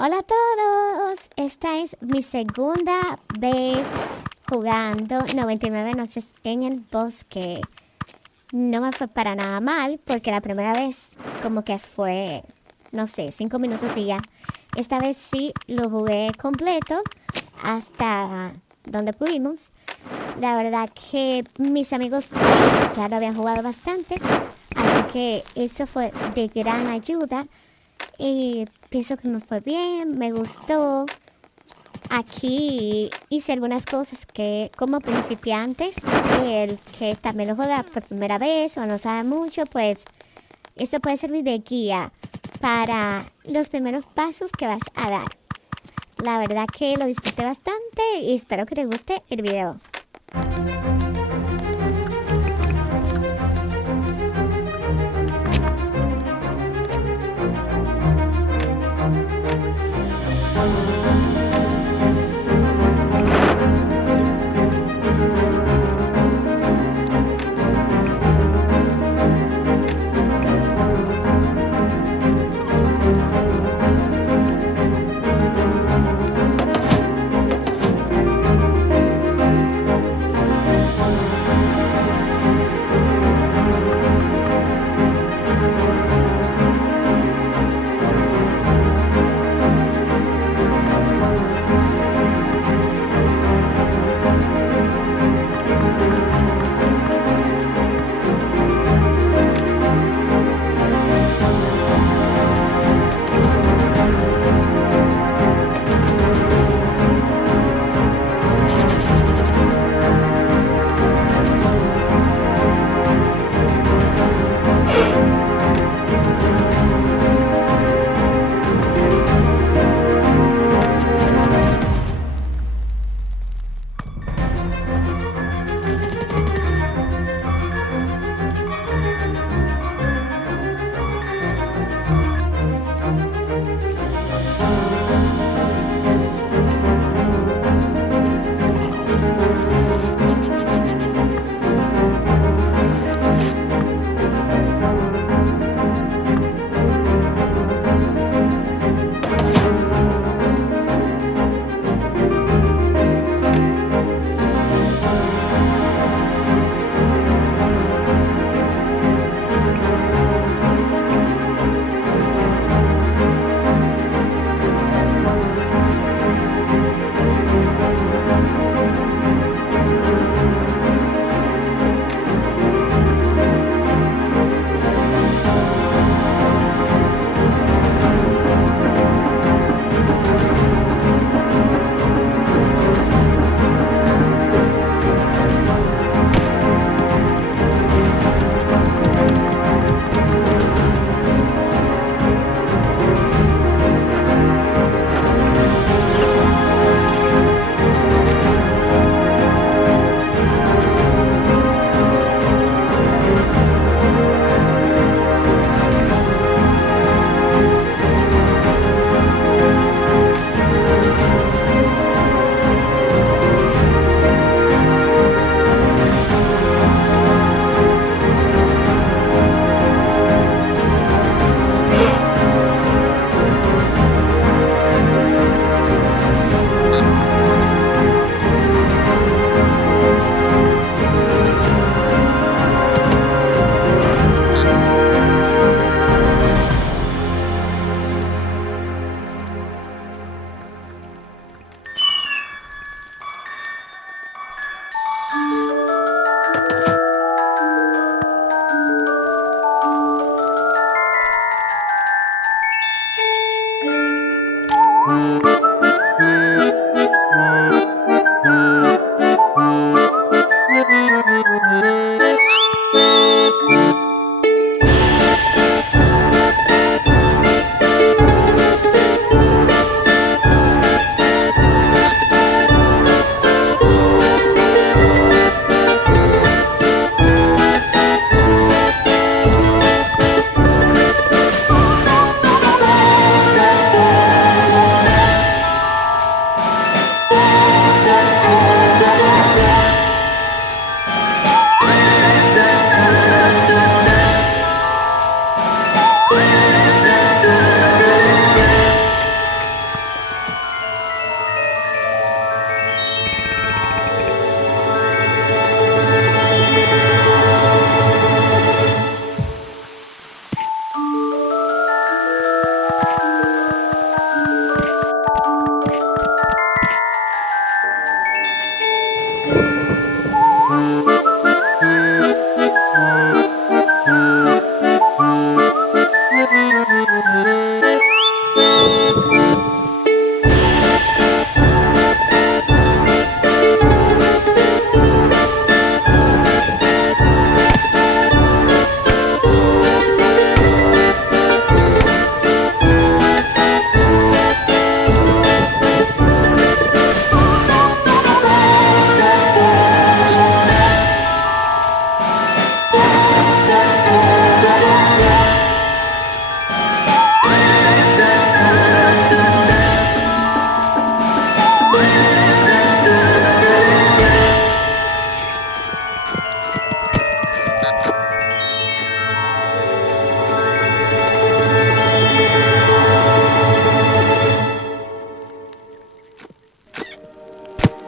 Hola a todos, esta es mi segunda vez jugando 99 noches en el bosque. No me fue para nada mal porque la primera vez como que fue, no sé, 5 minutos y ya. Esta vez sí lo jugué completo hasta donde pudimos. La verdad que mis amigos sí, ya lo habían jugado bastante, así que eso fue de gran ayuda. Y pienso que me fue bien, me gustó. Aquí hice algunas cosas que como principiantes, el que también lo juega por primera vez o no sabe mucho, pues esto puede servir de guía para los primeros pasos que vas a dar. La verdad que lo disfruté bastante y espero que te guste el video.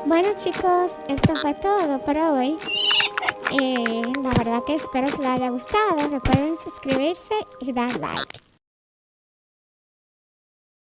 Bueno chicos, esto fue todo por hoy. La verdad que espero que les haya gustado. Recuerden suscribirse y dar like.